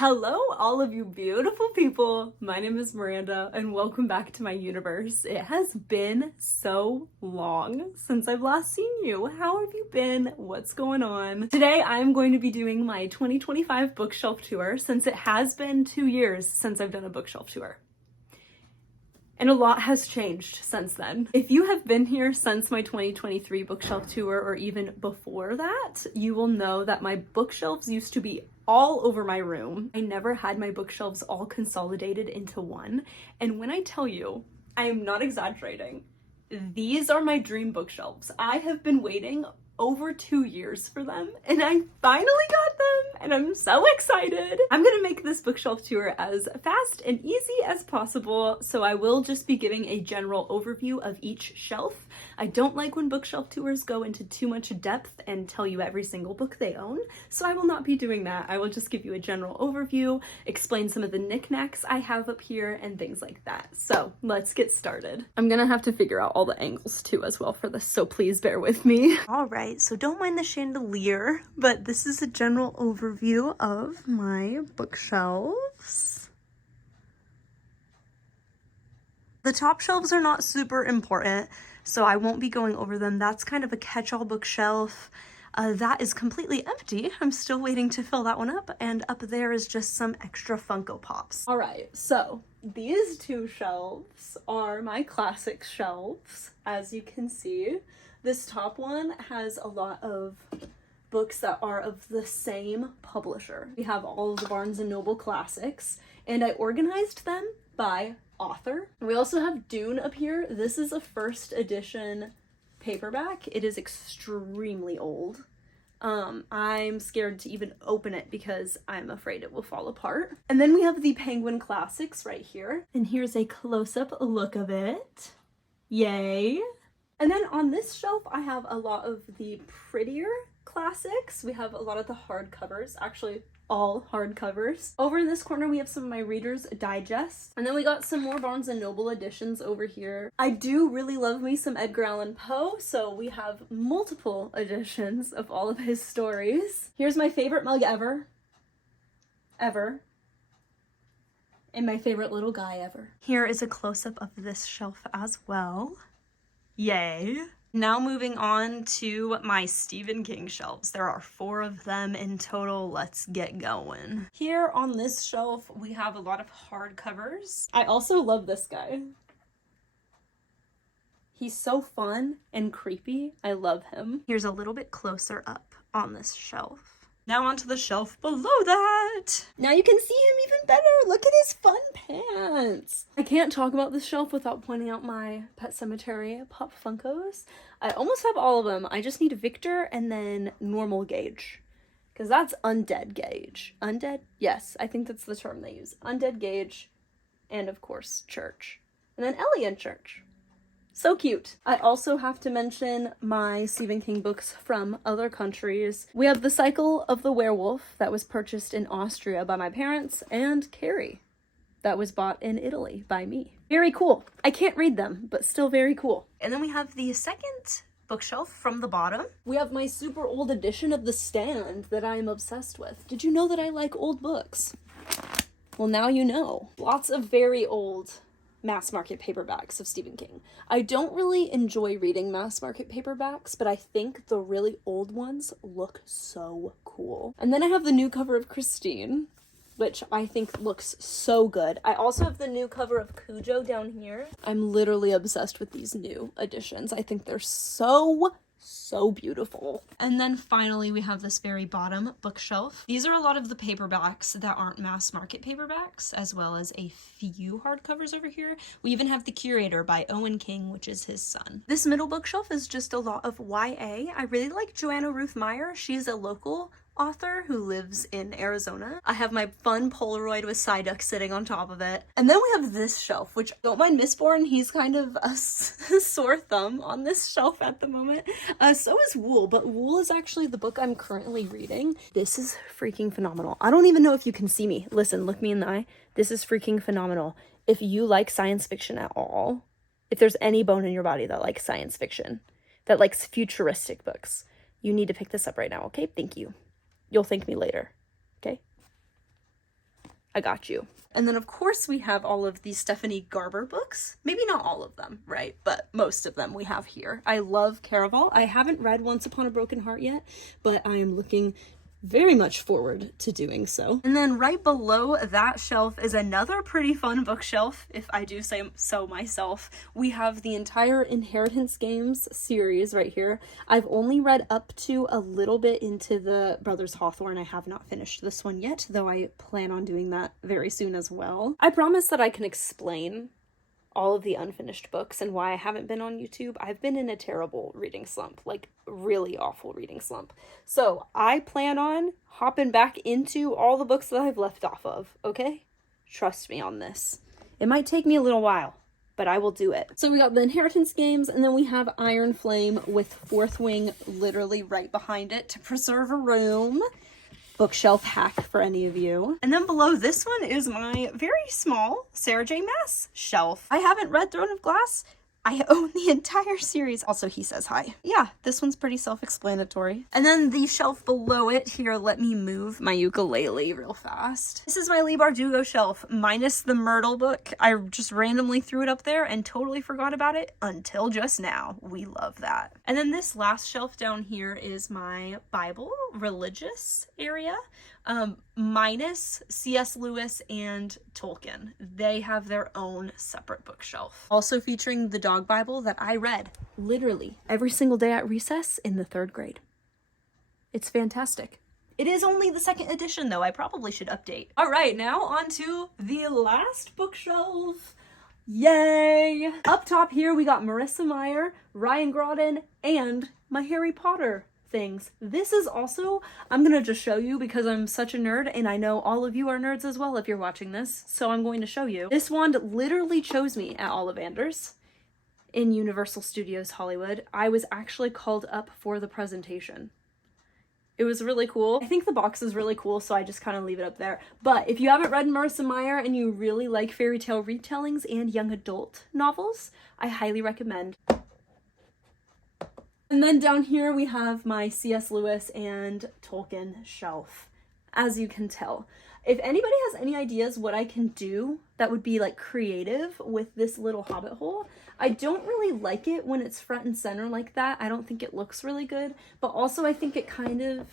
Hello, all of you beautiful people. My name is Miranda and welcome back to my universe. It has been so long since I've last seen you. How have you been? What's going on? Today, I'm going to be doing my 2025 bookshelf tour since it has been 2 years since I've done a bookshelf tour. And a lot has changed since then. If you have been here since my 2023 bookshelf tour or even before that, you will know that my bookshelves used to be all over my room. I never had my bookshelves all consolidated into one. And when I tell you, I am not exaggerating, these are my dream bookshelves. I have been waiting over 2 years for them and I finally got them and I'm so excited. I'm gonna make this bookshelf tour as fast and easy as possible, so I will just be giving a general overview of each shelf. I don't like when bookshelf tours go into too much depth and tell you every single book they own, so I will not be doing that. I will just give you a general overview, explain some of the knickknacks I have up here and things like that. So let's get started. I'm gonna have to figure out all the angles too as well for this, so please bear with me. All right. So don't mind the chandelier, but this is a general overview of my bookshelves. The top shelves are not super important, so I won't be going over them. That's kind of a catch-all bookshelf. That is completely empty. I'm still waiting to fill that one up, and up there is just some extra Funko Pops. All right, so these two shelves are my classic shelves, as you can see. This top one has a lot of books that are of the same publisher. We have all of the Barnes & Noble classics, and I organized them by author. We also have Dune up here. This is a first edition paperback. It is extremely old. I'm scared to even open it because I'm afraid it will fall apart. And then we have the Penguin Classics right here. And here's a close-up look of it. Yay! And then on this shelf, I have a lot of the prettier classics. We have a lot of the hardcovers, actually all hardcovers. Over in this corner, we have some of my Reader's Digest. And then we got some more Barnes & Noble editions over here. I do really love me some Edgar Allan Poe, so we have multiple editions of all of his stories. Here's my favorite mug ever. And my favorite little guy ever. Here is a close-up of this shelf as well. Yay. Now moving on to my Stephen King shelves. There are 4 of them in total. Let's get going. Here on this shelf, we have a lot of hardcovers. I also love this guy. He's so fun and creepy. I love him. Here's a little bit closer up on this shelf. Now onto the shelf below that. Now you can see him even better. Look at his fun pants. I can't talk about this shelf without pointing out my Pet Sematary Pop Funkos. I almost have all of them. I just need Victor and then normal Gage. Because that's undead Gage. Undead? Yes, I think that's the term they use. Undead Gage and of course Church. And then Ellie and Church. So cute. I also have to mention my Stephen King books from other countries. We have The Cycle of the Werewolf that was purchased in Austria by my parents, and Carrie that was bought in Italy by me. Very cool. I can't read them, but still very cool. And then we have the second bookshelf from the bottom. We have my super old edition of The Stand that I am obsessed with. Did you know that I like old books? Well, now you know. Lots of very old mass market paperbacks of Stephen King. I don't really enjoy reading mass market paperbacks, but I think the really old ones look so cool. And then I have the new cover of Christine, which I think looks so good. I also have the new cover of Cujo down here. I'm literally obsessed with these new editions. I think they're so beautiful. And then finally we have this very bottom bookshelf. These are a lot of the paperbacks that aren't mass market paperbacks, as well as a few hardcovers over here. We even have The Curator by Owen King, which is his son. This middle bookshelf is just a lot of YA. I really like Joanna Ruth Meyer. She's a local author who lives in Arizona. I have my fun Polaroid with Psyduck sitting on top of it. And then we have this shelf, which don't mind Mistborn. He's kind of a sore thumb on this shelf at the moment. So is Wool, but Wool is actually the book I'm currently reading. This is freaking phenomenal. I don't even know if you can see me. Listen, look me in the eye. This is freaking phenomenal. If you like science fiction at all, if there's any bone in your body that likes science fiction, that likes futuristic books, you need to pick this up right now, okay? Thank you. You'll thank me later, okay? I got you. And then of course we have all of these Stephanie Garber books. Maybe not all of them, right? But most of them we have here. I love Caraval. I haven't read Once Upon a Broken Heart yet, but I am looking very much forward to doing so. And then right below that shelf is another pretty fun bookshelf, if I do say so myself. We have the entire Inheritance Games series right here. I've only read up to a little bit into the Brothers Hawthorne. I have not finished this one yet, though I plan on doing that very soon as well. I promise that I can explain all of the unfinished books and why I haven't been on YouTube. I've been in a terrible reading slump, like really awful reading slump. So I plan on hopping back into all the books that I've left off of, okay? Trust me on this. It might take me a little while, but I will do it. So we got the Inheritance Games, and then we have Iron Flame with Fourth Wing literally right behind it to preserve a room. Bookshelf hack for any of you. And then below this one is my very small Sarah J. Maas shelf. I haven't read Throne of Glass. I own the entire series. Also, he says hi. Yeah, this one's pretty self-explanatory. And then the shelf below it here, let me move my ukulele real fast. This is my Leigh Bardugo shelf, minus the Myrtle book. I just randomly threw it up there and totally forgot about it until just now. We love that. And then this last shelf down here is my Bible religious area. Minus C.S. Lewis and Tolkien. They have their own separate bookshelf. Also featuring the dog Bible that I read literally every single day at recess in the 3rd grade. It's fantastic. It is only the 2nd edition though. I probably should update. All right, now on to the last bookshelf. Yay! Up top here we got Marissa Meyer, Ryan Groden, and my Harry Potter things. This is also, I'm gonna just show you because I'm such a nerd and I know all of you are nerds as well if you're watching this, so I'm going to show you. This wand literally chose me at Ollivanders in Universal Studios Hollywood. I was actually called up for the presentation. It was really cool. I think the box is really cool, so I just kind of leave it up there. But if you haven't read Marissa Meyer and you really like fairy tale retellings and young adult novels, I highly recommend. And then down here we have my C.S. Lewis and Tolkien shelf, as you can tell. If anybody has any ideas what I can do that would be like creative with this little hobbit hole, I don't really like it when it's front and center like that. I don't think it looks really good, but also I think it kind of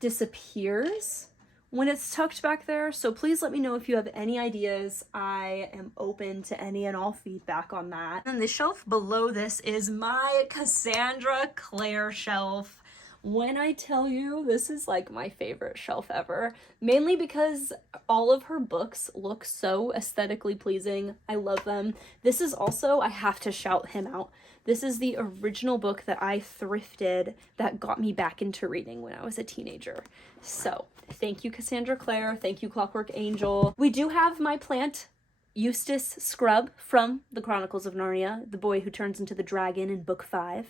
disappears when it's tucked back there. So please let me know if you have any ideas. I am open to any and all feedback on that. And the shelf below this is my Cassandra Clare shelf. When I tell you, this is like my favorite shelf ever, mainly because all of her books look so aesthetically pleasing. I love them. This is also, I have to shout him out. This is the original book that I thrifted that got me back into reading when I was a teenager. So thank you, Cassandra Clare. Thank you, Clockwork Angel. We do have my plant, Eustace Scrubb from the Chronicles of Narnia, the boy who turns into the dragon in book 5.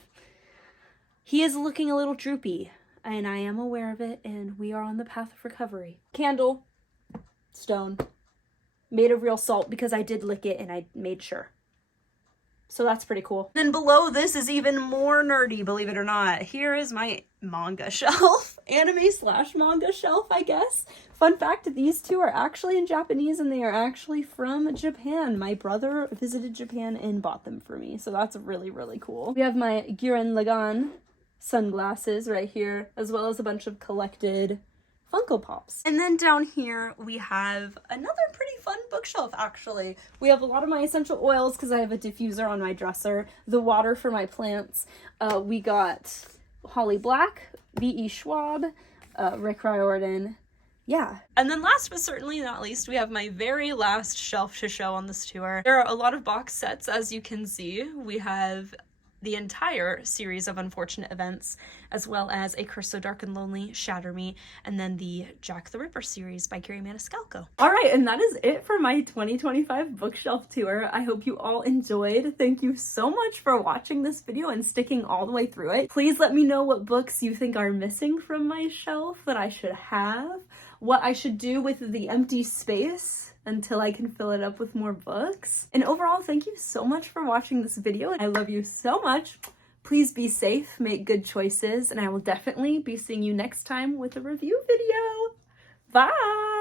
He is looking a little droopy, and I am aware of it, and we are on the path of recovery. Candle, stone, made of real salt because I did lick it and I made sure. So that's pretty cool. Then below this is even more nerdy, believe it or not. Here is my manga shelf. Anime/manga shelf, I guess. Fun fact, these two are actually in Japanese and they are actually from Japan. My brother visited Japan and bought them for me. So that's really, really cool. We have my Gurren Lagann sunglasses right here, as well as a bunch of collected Funko Pops. And then down here we have another pretty fun bookshelf actually. We have a lot of my essential oils because I have a diffuser on my dresser, the water for my plants. We got Holly Black, V.E. Schwab, Rick Riordan. Yeah. And then last but certainly not least, we have my very last shelf to show on this tour. There are a lot of box sets, as you can see. We have the entire series of Unfortunate Events, as well as A Curse So Dark and Lonely, Shatter Me, and then the Jack the Ripper series by Gary Maniscalco. All right, and that is it for my 2025 bookshelf tour. I hope you all enjoyed. Thank you so much for watching this video and sticking all the way through it. Please let me know what books you think are missing from my shelf that I should have, what I should do with the empty space until I can fill it up with more books. And overall, thank you so much for watching this video. I love you so much. Please be safe, make good choices, and I will definitely be seeing you next time with a review video. Bye!